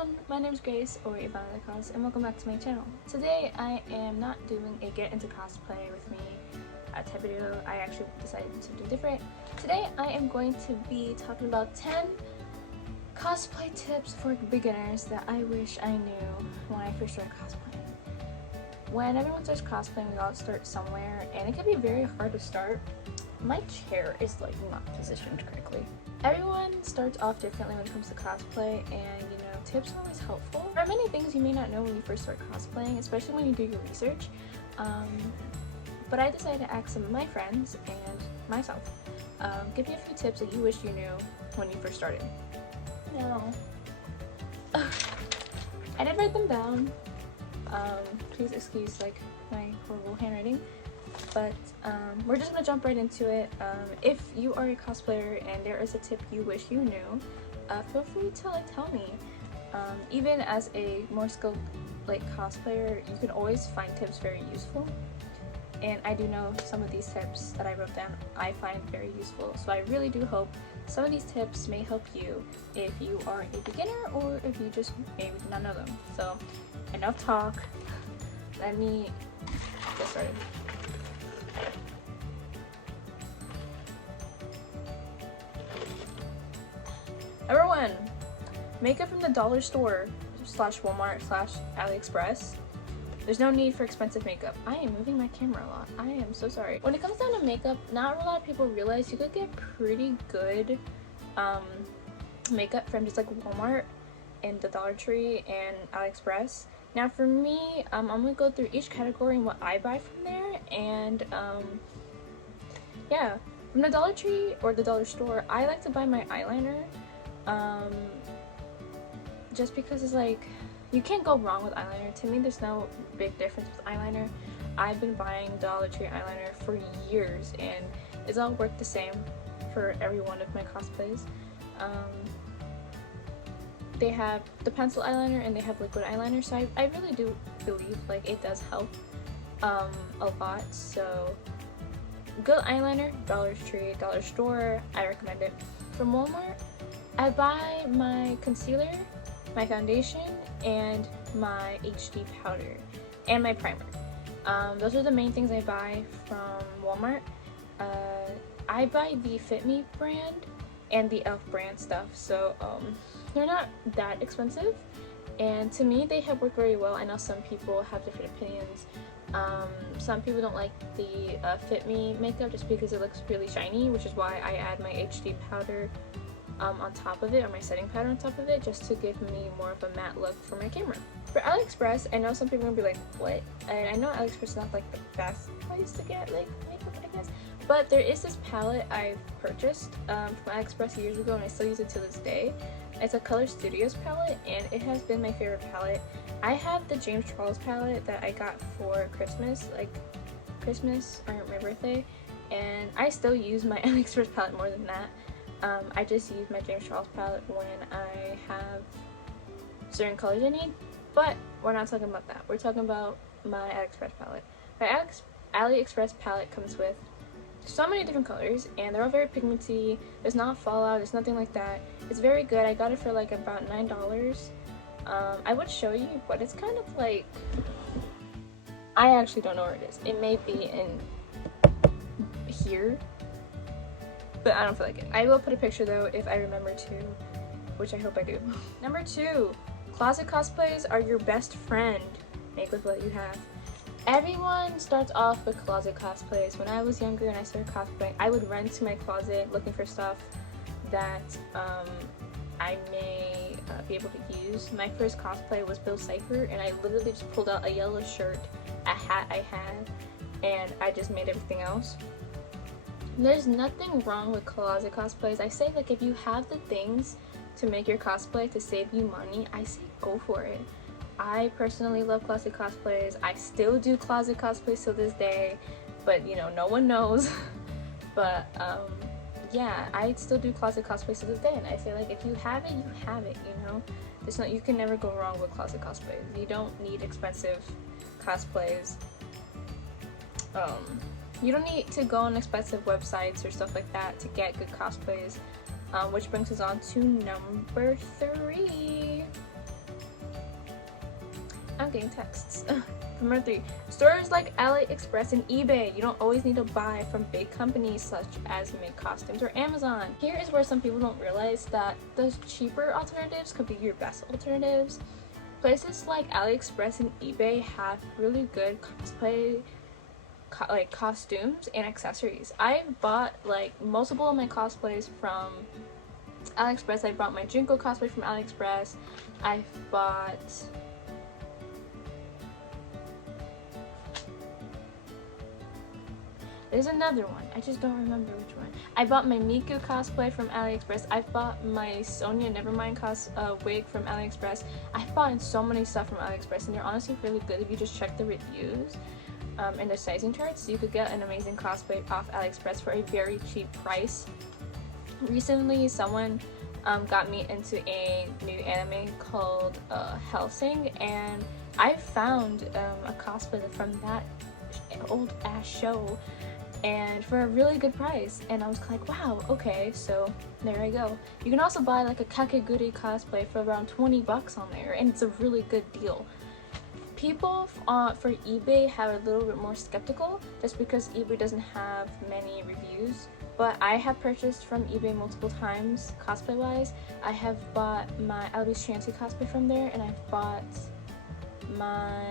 everyone, my name is Grace, or Ivana the Cos, and welcome back to my channel. Today I am not doing a get into cosplay with me type video. I actually decided to do different. Today I am going to be talking about 10 cosplay tips for beginners that I wish I knew when I first started cosplaying. When everyone starts cosplaying, we all start somewhere, and it can be very hard to start. My chair is like not positioned correctly. Everyone starts off differently when it comes to cosplay, and tips are always helpful. There are many things you may not know when you first start cosplaying, especially when you do your research. But I decided to ask some of my friends and myself, give me a few tips that you wish you knew when you first started. No. I did write them down. Please excuse like my horrible handwriting. But we're just gonna jump right into it. If you are a cosplayer and there is a tip you wish you knew, feel free to tell me. Even as a more skilled cosplayer, you can always find tips very useful. And I do know some of these tips that I wrote down I find very useful. So I really do hope some of these tips may help you if you are a beginner or if you just maybe do not know them. So enough talk. Let me get started. Number 1, makeup from the dollar store / Walmart / AliExpress. There's no need for expensive makeup. I am moving my camera a lot. I am so sorry. When it comes down to makeup, not a lot of people realize you could get pretty good makeup from just Walmart and the Dollar Tree and AliExpress. Now for me, I'm gonna go through each category and what I buy from there, and yeah, from the Dollar Tree or the dollar store, I like to buy my eyeliner. Just because it's you can't go wrong with eyeliner. To me, there's no big difference with eyeliner. I've been buying Dollar Tree eyeliner for years, and it's all worked the same for every one of my cosplays. They have the pencil eyeliner and they have liquid eyeliner, so I really do believe it does help a lot. So good eyeliner, Dollar Tree, dollar store, I recommend it. From Walmart, I buy my concealer, my foundation, and my HD powder, and my primer. Those are the main things I buy from Walmart. I buy the Fit Me brand and the e.l.f. brand stuff, so they're not that expensive, and to me they have worked very well. I know some people have different opinions. Some people don't like the Fit Me makeup just because it looks really shiny, which is why I add my HD powder on top of it, or my setting powder on top of it, just to give me more of a matte look for my camera. For AliExpress, I know some people are gonna be like, what? And I know AliExpress is not the best place to get makeup, I guess, but there is this palette I've purchased from AliExpress years ago, and I still use it to this day. It's a Color Studios palette, and it has been my favorite palette. I have the James Charles palette that I got for Christmas, or my birthday, and I still use my AliExpress palette more than that. I just use my James Charles palette when I have certain colors I need, but we're not talking about that. We're talking about my AliExpress palette. My AliExpress palette comes with so many different colors, and they're all very pigmenty. There's not fallout, there's nothing like that. It's very good. I got it for about $9. I would show you, but it's kind of I actually don't know where it is. It may be in here, but I don't feel like it. I will put a picture though if I remember to, which I hope I do. Number 2, closet cosplays are your best friend. Make with what you have. Everyone starts off with closet cosplays. When I was younger and I started cosplaying, I would run to my closet looking for stuff that I may be able to use. My first cosplay was Bill Cipher, and I literally just pulled out a yellow shirt, a hat I had, and I just made everything else. There's nothing wrong with closet cosplays. I say if you have the things to make your cosplay to save you money, I say go for it. I personally love closet cosplays. I still do closet cosplays till this day, but no one knows. But yeah, I still do closet cosplays to this day, and I say if you have it, you have it. You can never go wrong with closet cosplays. You don't need expensive cosplays. You don't need to go on expensive websites or stuff like that to get good cosplays. Which brings us on to number 3. I'm getting texts. Number 3, stores like AliExpress and eBay. You don't always need to buy from big companies such as Make Costumes or Amazon. Here is where some people don't realize that the cheaper alternatives could be your best alternatives. Places like AliExpress and eBay have really good cosplay like costumes and accessories. I've bought like multiple of my cosplays from AliExpress. I bought my Jinko cosplay from AliExpress. I've bought there's another one, I just don't remember which one. I bought my Miku cosplay from AliExpress. I've bought my Sonia Nevermind wig from AliExpress. I've bought so many stuff from AliExpress, and they're honestly really good if you just check the reviews and the sizing charts. You could get an amazing cosplay off AliExpress for a very cheap price. Recently, someone got me into a new anime called Hellsing, and I found a cosplay from that old ass show and for a really good price, and I was like, wow, okay, so there I go. You can also buy like a Kakegurui cosplay for around 20 bucks on there, and it's a really good deal. People for eBay have a little bit more skeptical just because eBay doesn't have many reviews, but I have purchased from eBay multiple times cosplay wise. I have bought my Elvis Chansey cosplay from there, and I've bought my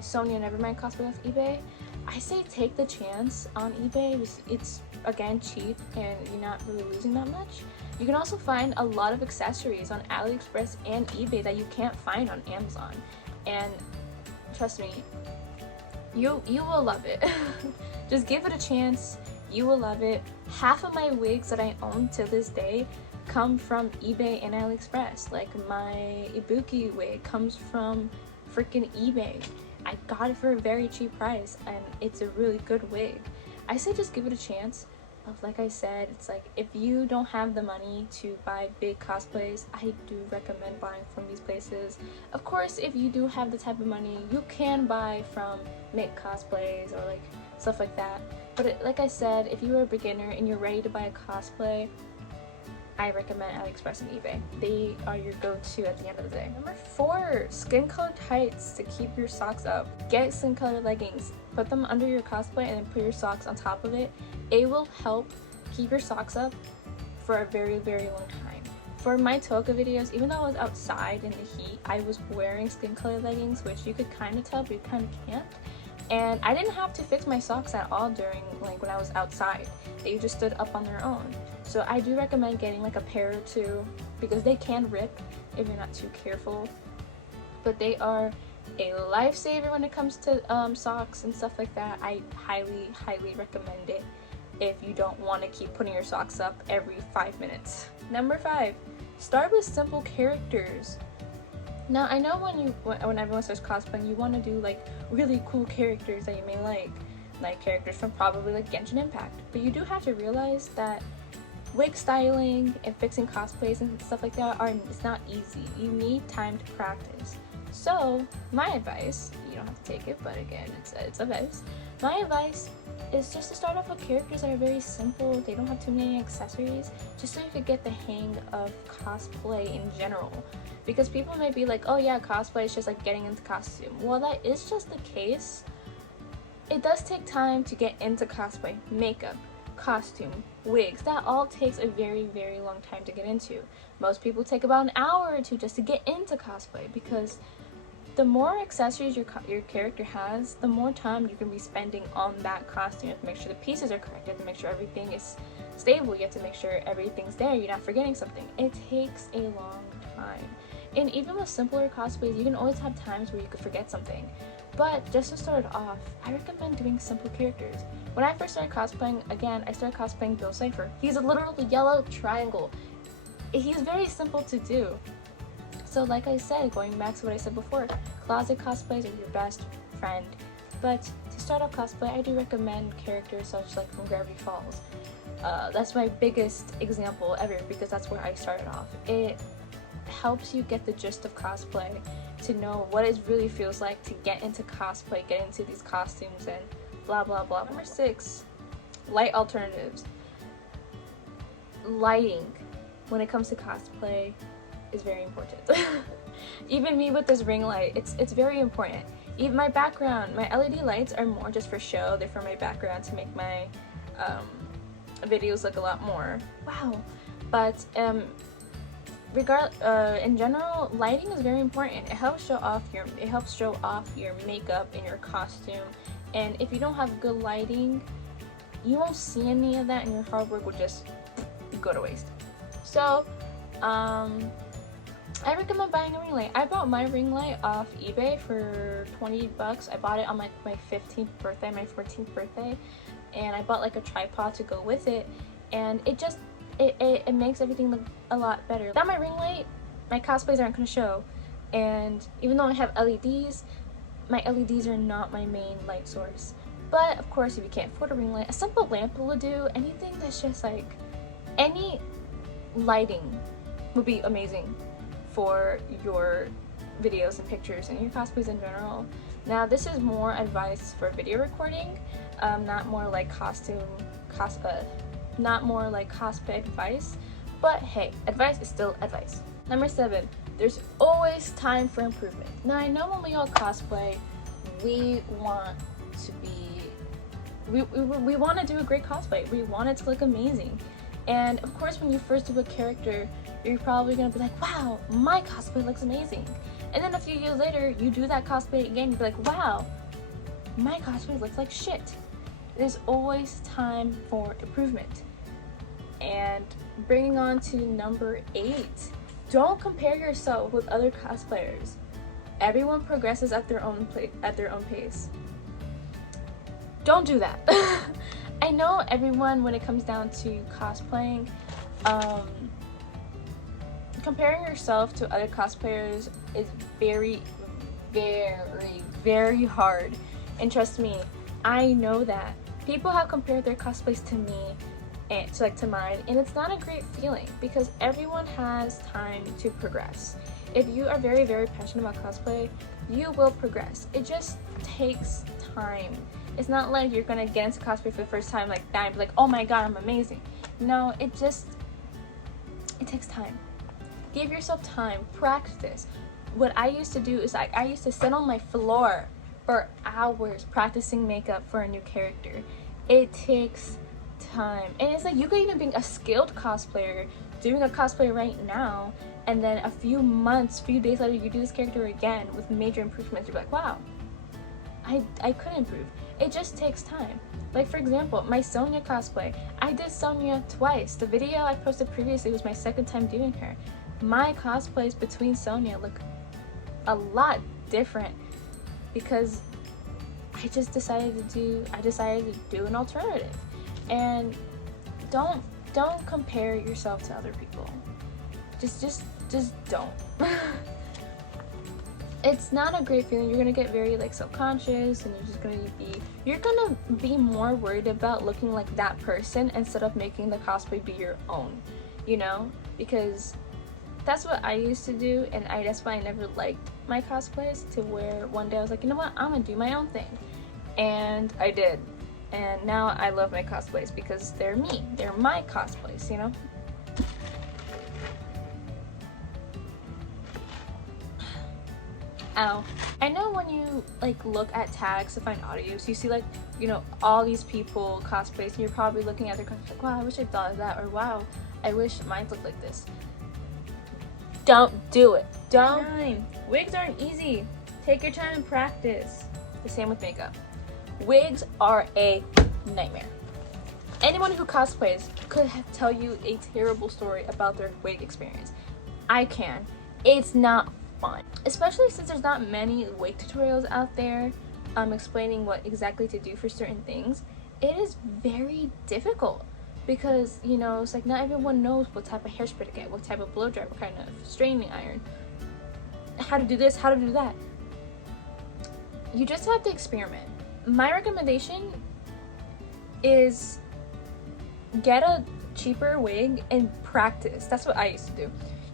Sonia Nevermind cosplay off eBay. I say take the chance on eBay. It's again cheap and you're not really losing that much. You can also find a lot of accessories on AliExpress and eBay that you can't find on Amazon, and trust me, you will love it. Just give it a chance, you will love it. Half of my wigs that I own to this day come from eBay and AliExpress. Like my Ibuki wig comes from freaking eBay. I got it for a very cheap price, and it's a really good wig. I say just give it a chance. Like I said, it's like if you don't have the money to buy big cosplays, I do recommend buying from these places. Of course, if you do have the type of money, you can buy from Make Cosplays or like stuff like that. But like I said, if you're a beginner and you're ready to buy a cosplay, I recommend AliExpress and eBay. They are your go-to at the end of the day. Number 4, skin color tights to keep your socks up. Get skin color leggings. Put them under your cosplay and then put your socks on top of it. It will help keep your socks up for a very, very long time. For my Toka videos, even though I was outside in the heat, I was wearing skin color leggings, which you could kind of tell, but you kind of can't. And I didn't have to fix my socks at all during like when I was outside. They just stood up on their own. So I do recommend getting like a pair or two because they can rip if you're not too careful. But they are a lifesaver when it comes to socks and stuff like that. I highly, highly recommend it if you don't want to keep putting your socks up every 5 minutes. Number 5, start with simple characters. Now I know when everyone starts cosplaying, you want to do like really cool characters that you may like characters from probably like Genshin Impact. But you do have to realize that wig styling and fixing cosplays and stuff like that it's not easy. You need time to practice. So my advice, you don't have to take it, but again, it's advice. My advice is just to start off with characters that are very simple. They don't have too many accessories, just so you could get the hang of cosplay in general. Because people may be like, oh yeah, cosplay is just like getting into costume. Well, that is just the case. It does take time to get into cosplay. Makeup, costume, wigs, that all takes a very, very long time to get into. Most people take about an hour or two just to get into cosplay, because the more accessories your character has, the more time you can be spending on that costume. You have to make sure the pieces are correct, you have to make sure everything is stable, you have to make sure everything's there, you're not forgetting something. It takes a long time. And even with simpler cosplays, you can always have times where you could forget something. But just to start off, I recommend doing simple characters. When I first started cosplaying, again, I started cosplaying Bill Cipher. He's a literal yellow triangle. He's very simple to do. So like I said, going back to what I said before, closet cosplays are your best friend. But to start off cosplay, I do recommend characters such like from Gravity Falls. That's my biggest example ever because that's where I started off. It helps you get the gist of cosplay, to know what it really feels like to get into cosplay, get into these costumes and blah blah blah. Number 6, light alternatives. Lighting when it comes to cosplay is very important. Even me with this ring light, it's very important. Even my background, my LED lights are more just for show. They're for my background to make my videos look a lot more wow. But in general, lighting is very important. It helps show off your makeup and your costume. And if you don't have good lighting, you won't see any of that, and your hard work will just go to waste. So, I recommend buying a ring light. I bought my ring light off eBay for 20 bucks. I bought it on my 15th birthday, my 14th birthday, and I bought like a tripod to go with it, and it makes everything look a lot better. Without my ring light, my cosplays aren't gonna show, and even though I have LEDs, my LEDs are not my main light source. But of course, if you can't afford a ring light, a simple lamp will do. Anything that's just like, any lighting would be amazing for your videos and pictures and your cosplays in general. Now, this is more advice for video recording, not more like not more like cosplay advice, but hey, advice is still advice. Number 7, there's always time for improvement. Now, I know when we all cosplay, we want to be, we want to do a great cosplay. We want it to look amazing. And of course, when you first do a character, you're probably gonna be like, wow, my cosplay looks amazing. And then a few years later, you do that cosplay again, you'll be like, wow, my cosplay looks like shit. There's always time for improvement. And bringing on to number 8, don't compare yourself with other cosplayers. Everyone progresses at their own pace. Don't do that. I know everyone, when it comes down to cosplaying, comparing yourself to other cosplayers is very, very, very hard. And trust me, I know that. People have compared their cosplays to me and to mine, and it's not a great feeling because everyone has time to progress. If you are very, very passionate about cosplay, you will progress. It just takes time. It's not like you're gonna get into cosplay for the first time like that and be like, oh my god, I'm amazing. No, it takes time. Give yourself time, practice. What I used to do is I used to sit on my floor for hours practicing makeup for a new character. It takes time. And it's like, you could even be a skilled cosplayer doing a cosplay right now, and then a few days later, you do this character again with major improvements. You're like, wow, I could improve. It just takes time. Like, for example, my Sonia cosplay. I did Sonia twice. The video I posted previously was my second time doing her. My cosplays between Sonia look a lot different because I decided to do an alternative. And don't compare yourself to other people. Just don't. It's not a great feeling. You're gonna get very like self-conscious, and you're gonna be more worried about looking like that person instead of making the cosplay be your own, you know? Because that's what I used to do, and that's why I never liked my cosplays, to where one day I was like, you know what, I'm gonna do my own thing. And I did. And now I love my cosplays because they're me. They're my cosplays, you know? Ow. I know when you like look at tags to find audios, you see like, you know, all these people cosplays, and you're probably looking at their cosplays like, wow, I wish I thought of that, or wow, I wish mine looked like this. Don't do it. Don't. Wigs aren't easy. Take your time and practice. The same with makeup. Wigs are a nightmare. Anyone who cosplays could tell you a terrible story about their wig experience. I can. It's not fun. Especially since there's not many wig tutorials out there explaining what exactly to do for certain things. It is very difficult because, you know, it's like not everyone knows what type of hairspray to get, what type of blow dry, what kind of straightening iron, how to do this, how to do that. You just have to experiment. My recommendation is get a cheaper wig and practice. That's what I used to do.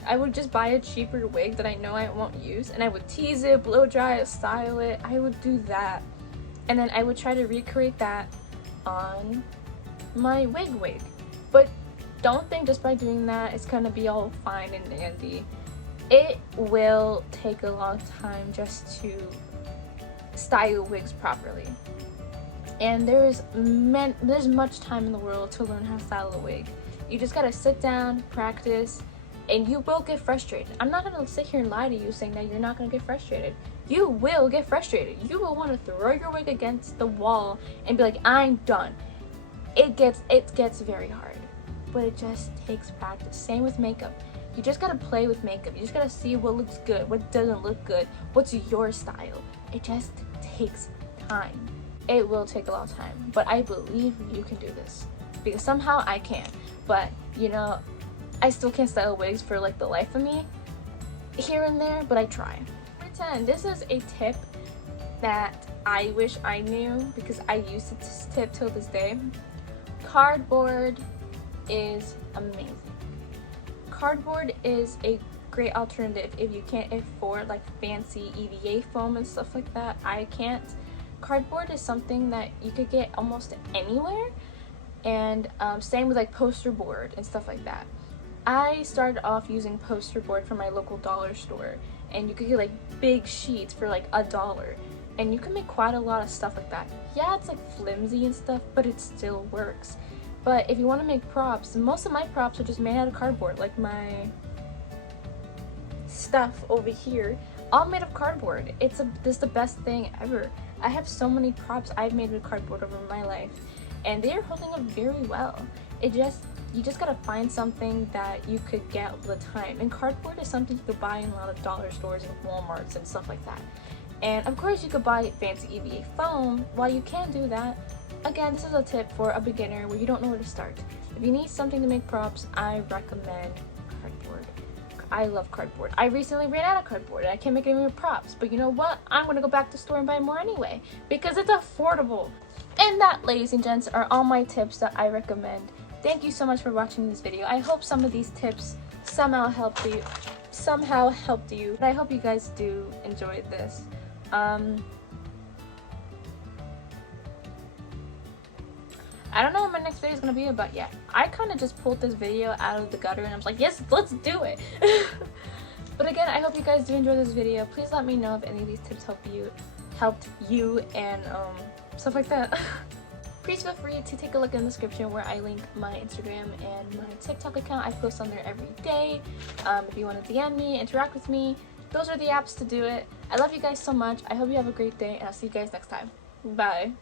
I would just buy a cheaper wig that I know I won't use, and I would tease it, blow dry it, style it. I would do that, and then I would try to recreate that on my wig. But don't think just by doing that it's gonna be all fine and dandy. it will take a long time just to style wigs properly. And there's much time in the world to learn how to style a wig. You just gotta sit down, practice, and you will get frustrated. I'm not gonna sit here and lie to you saying that you're not gonna get frustrated. You will get frustrated. You will want to throw your wig against the wall and be like, I'm done. It gets very hard, but it just takes practice. Same with makeup. You just gotta play with makeup. You just gotta see what looks good, what doesn't look good, what's your style. It just takes time. It will take a lot of time, but I believe you can do this, because somehow I can. But you know, I still can't style wigs for like the life of me here and there, but I try. Number 10, this is a tip that I wish I knew, because I use this tip till this day. Cardboard is amazing. Cardboard is a great alternative if you can't afford like fancy EVA foam and stuff like that. I can't. Cardboard is something that you could get almost anywhere, and same with like poster board and stuff like that. I started off using poster board from my local dollar store, and you could get like big sheets for like $1, and you can make quite a lot of stuff like that. Yeah, it's like flimsy and stuff, but it still works. But if you want to make props, most of my props are just made out of cardboard, like my stuff over here, all made of cardboard. This is the best thing ever. I have so many props I've made with cardboard over my life, and they are holding up very well. You just gotta find something that you could get all the time. And cardboard is something you could buy in a lot of dollar stores and Walmarts and stuff like that. And of course you could buy fancy EVA foam. While you can do that, again, this is a tip for a beginner where you don't know where to start. If you need something to make props, I recommend cardboard. I love cardboard. I recently ran out of cardboard and I can't make any more props, but you know what? I'm gonna go back to the store and buy more anyway, because it's affordable. And that, ladies and gents, are all my tips that I recommend. Thank you so much for watching this video. I hope some of these tips somehow helped you. And I hope you guys do enjoy this. I don't know what my next video is going to be about yet. I kind of just pulled this video out of the gutter and I was like, yes, let's do it. But again, I hope you guys do enjoy this video. Please let me know if any of these tips helped you and stuff like that. Please feel free to take a look in the description where I link my Instagram and my TikTok account. I post on there every day. If you want to DM me, interact with me, those are the apps to do it. I love you guys so much. I hope you have a great day, and I'll see you guys next time. Bye.